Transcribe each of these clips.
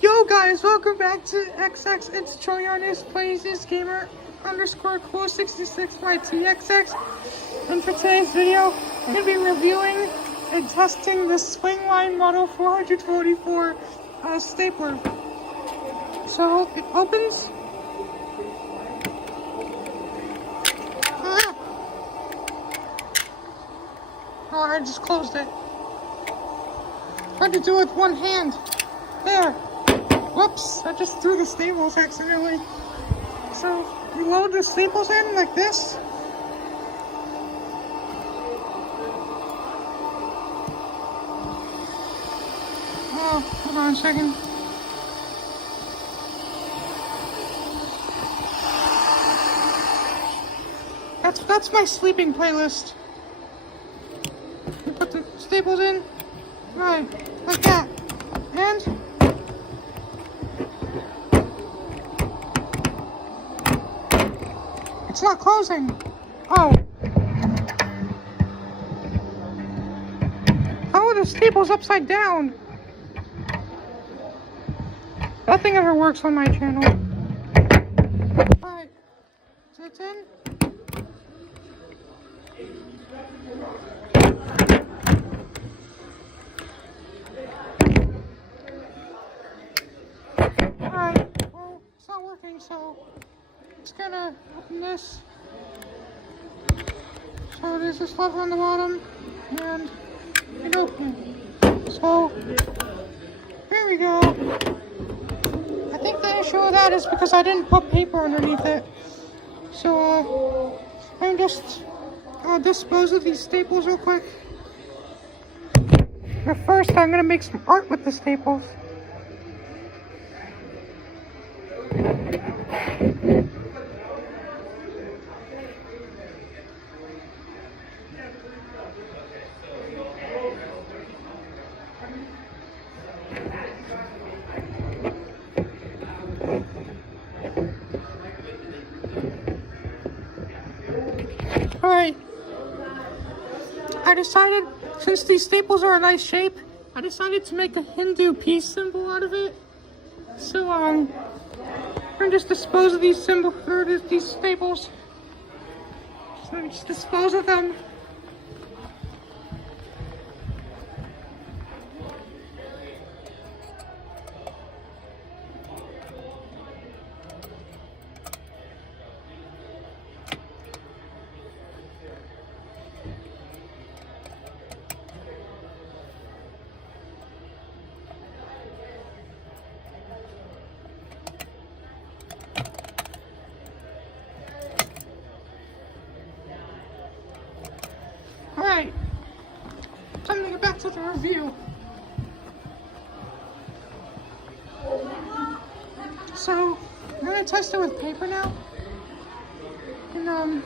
Yo guys, welcome back to XX. It's Troyanus plays this gamer underscore cool66 by TXX. And for today's video, I'm going to be reviewing and testing the Swingline Model 444 stapler. So it opens. Oh, I just closed it. Hard to do with one hand. There. Whoops, I just threw the staples accidentally. So, you load the staples in like this. Oh, hold on a second. That's my sleeping playlist. You put the staples in, right, like that. And it's not closing. Oh. How are the staples upside down? Nothing ever works on my channel. Alright. So it's in. Alright. Well, it's not working, so it's gonna open this. So there's this lever on the bottom, and it opens. So here we go. I think the issue with that is because I didn't put paper underneath it. So I'm just dispose of these staples real quick. But first, I'm gonna make some art with the staples. Alright, I decided, since these staples are a nice shape, I decided to make a Hindu peace symbol out of it. So, I'm gonna just dispose of these these staples. Just dispose of them. Alright, time to get back to the review. So, I'm going to test it with paper now. And,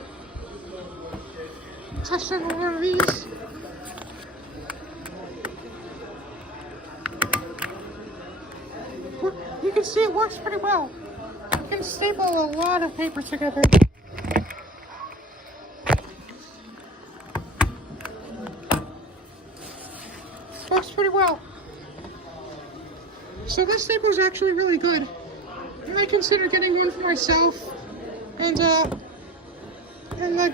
test it with one of these. You can see it works pretty well. You can staple a lot of paper together. Works pretty well. So this staple is actually really good. I might consider getting one for myself and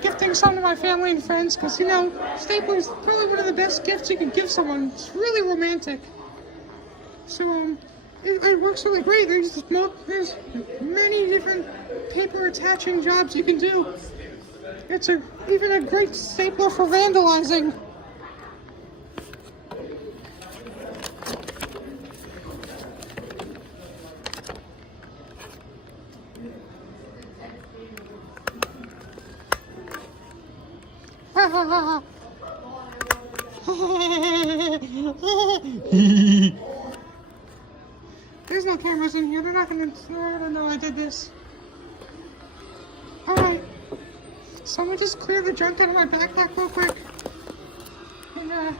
gifting some to my family and friends, because you know, staple is probably one of the best gifts you can give someone. It's really romantic. So it works really great. There's many different paper attaching jobs you can do. It's even a great stapler for vandalizing. There's no cameras in here. They're not gonna know I did this. Alright. So I'm gonna just clear the junk out of my backpack real quick. And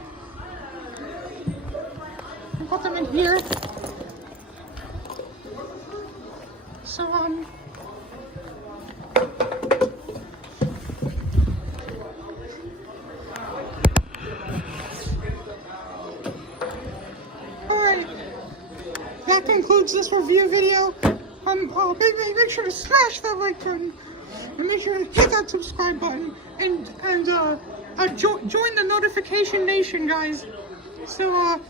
put them in here. So that concludes this review video. Make sure to smash that like button, and make sure to hit that subscribe button, and join the notification nation, guys. So